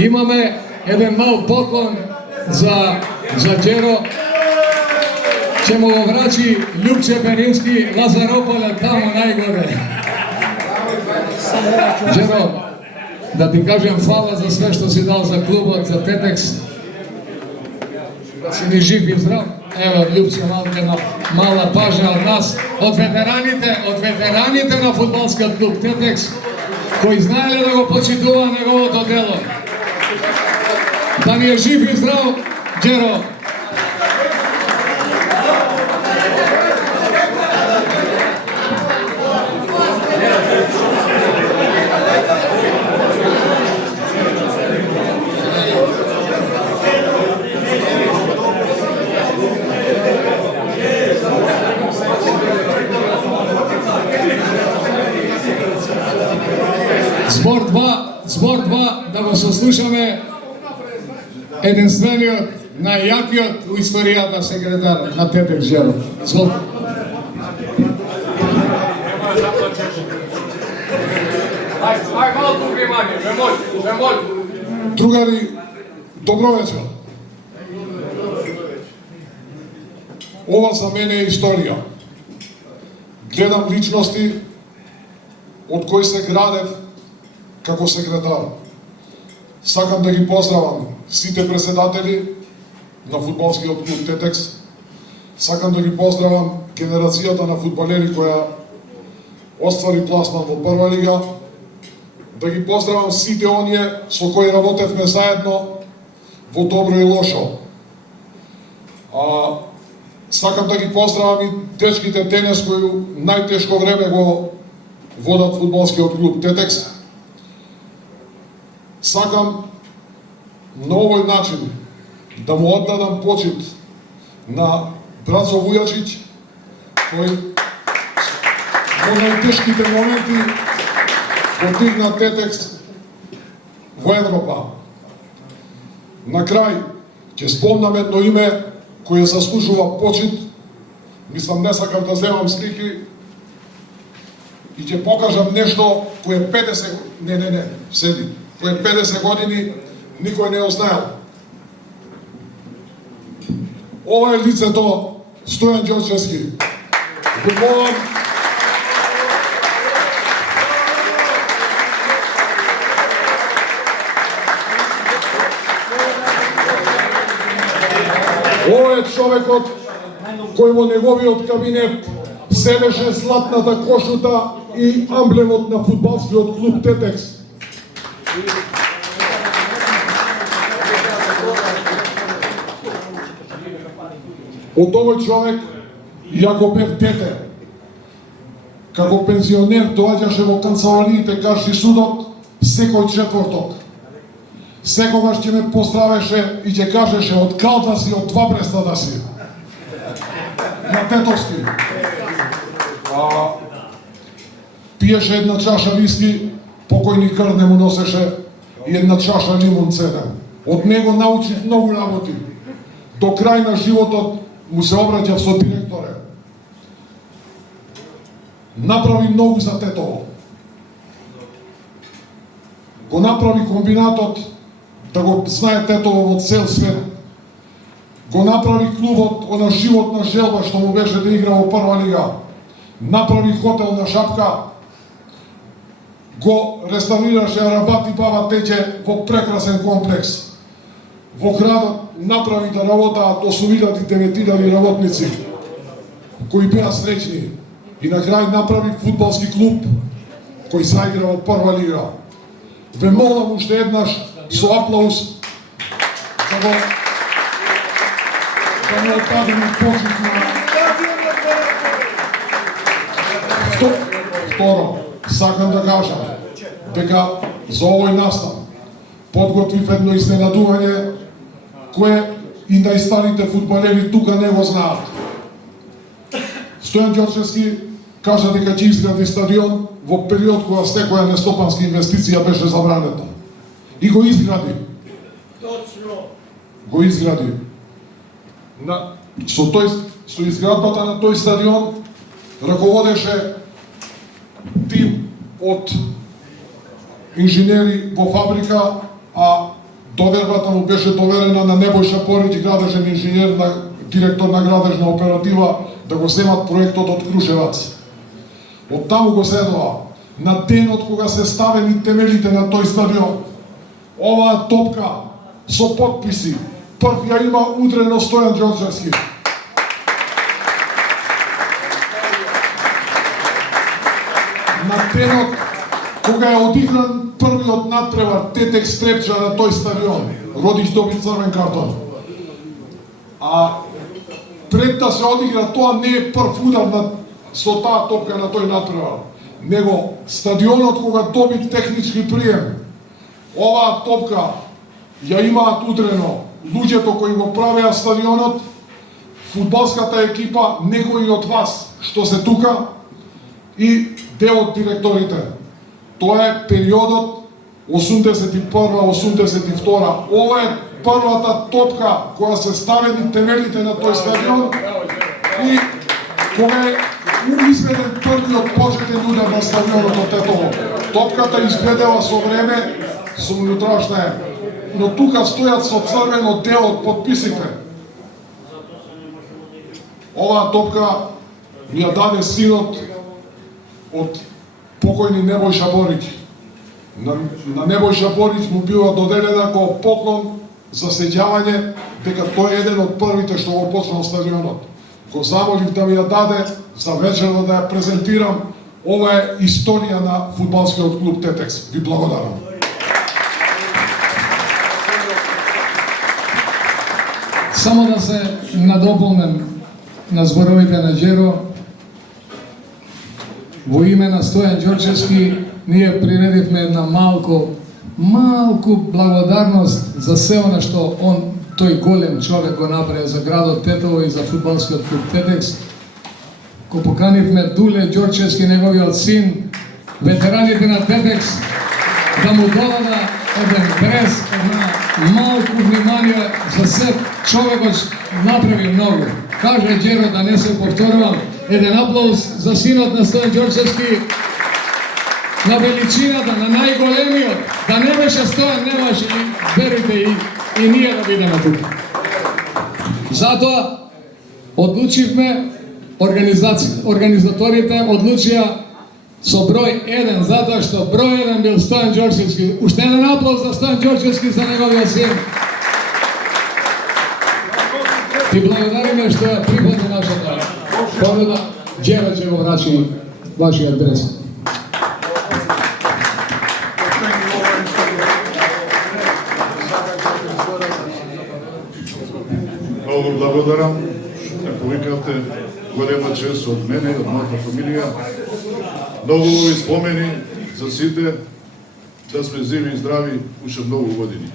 Имаме еден мал поклон за Џеро. Ќе му го врачи Љупче Перински, Лазарополе, таму најгоре. Џеро, да ти кажем фала за све што си дал за клубот, за Тетекс. Да си ни жив и здрав. Ево, Љупче, мала пажа од нас, од ветераните на фудбалскиот клуб Тетекс, кои знаеле да го почитува неговото дело. Да ни е жив и здрав, Џеро. Збор 2, да го сослушаме единствениот, најјакиот у историјата секретар на Тетекс Џеро. Зволте. Другари, добро вечер. Ова за мене е историја. Гледам личности од кои се градев како секретар. Сакам да ги поздравам сите преседатели на фудбалскиот клуб Тетекс. Сакам да ги поздравам генерацијата на фудбалери која оствари пласман во прва лига. Да ги поздравам сите оние со кои работевме заедно во добро и лошо. Сакам да ги поздравам и дечките денес кои најтешко време го водат фудбалскиот клуб Тетекс. Сакам на овој начин да му оддадам почит на Брацо Вујачич, кој во најтешките моменти го дигна Тетекс во Европа. На крај ќе спомнам едно име кое заслужува почит. Мислам, не сакам да земам слики и ќе покажам нешто кое 50 седи. Кое 50 години никој не го знаел. Ова е лицето Стојан Ѓорчевски. Го молам ова е човекот кој во неговиот кабинет седеше златната кошута и амблемот на фудбалскиот клуб Тетекс. Од овој човек, јако бев дете, како пензионер доаѓаше во канцелариите Карши судот секој четврток. Секогаш ќе ме поздравеше и ќе кажеше од кал да си, од два бреста да си. На тетовски. Пиеше една чаша виски, покојни Кърне му носеше и една чаша лимун цеден. Од него научив многу работи. До крај на животот му се обраќав со директоре. Направи многу за Тетово. Го направи комбинатот да го знае Тетово во цел свет. Го направи клубот, она животна желба што му беше да игра во прва лига. Направи хотел на Шапка. Го реставрираше Арабат и Баба Теќе во прекрасен комплекс. Во градот направи да работаат 8.000-9.000 работници кои беа среќни. И на крај направи фудбалски клуб кој заигра во прва лига. Ве молам уште еднаш со аплауз да му отдадеме почит на... Второ, сакам да кажам дека за овој настан подготвив едно изненадување кое и најстарите фудбалери тука не го знаат. Стојан Ѓорчевски кажа дека ќе изгради стадион во период кога секоја нестопанска инвестиција беше забранета. И го изгради. Го изгради. Со изградбата на тој стадион раководеше тим од инженери во фабрика, а довербата му беше доверена на Небојша Порич, градежен инженер, директор на градежна оператива, да го земат проектот од Крушевац. Од таму го следува. На денот кога се ставени темелите на тој стадион, оваа топка со подписи, прв ја има удрено Стојан Ѓорđевски. На денот кога е одигран првиот надпревар Тетекс Трепча на тој стадион, Родич доби црвен картон. А пред да се одигра тоа не е прв удар со таа топка на тој надпревар, него стадионот кога доби технички прием, оваа топка ја имаат удрено луѓето кои го правеа стадионот, фудбалската екипа, некои од вас што се тука и дел од директорите. Тоа е периодот 81-82. Ова е првата топка која се ставени темелите на тој стадион и кога е изведен првиот почетен удар на стадионот од Тетово. Топката изгледала со време, со унутрашна е, но тука стојат со црвено дел од подписите. Оваа топка ми ја даде синот од покојни Небојша Борич. На Небојша Борич му била доделена како поклон за седјавање, дека тој е еден од првите што го почнал стадионот. Го замолив да ми ја даде за вечерва да ја презентирам. Ова е историја на фудбалскиот клуб Тетекс. Ви благодарам. Само да се надополнем на зборовите на Џеро. Во име на Стојан Ѓорđевски ние приредивме една малку благодарност за се она што тој голем човек го направи за градот Тетово и за фудбалскиот клуб Тетекс. Го поканивме Дуле Ѓорđевски, неговиот син, ветераните на Тетекс, да му додада еден брез, една малку внимание за се. Човекот направи многу. Каже Џеро, да не се повторувам, еден аплауз за синот на Стојан Ѓорđевски, на величината, на најголемиот. Да не беше Стојан, немаше и верите и ние да бидеме тука. Затоа одлучивме, организаторите одлучија со број 1, затоа што број 1 бил Стојан Ѓорđевски. Уште еден аплауз за Стојан Ѓорđевски, за неговиот син. Ти благодариме што ја припади нашата победа. Џеро ќе го врачи вашиот брез. Многу благодарам што повикавте, голема чест од мене, од мојата фамилија. Многу убави спомени за сите, да сме живи и здрави уште многу години.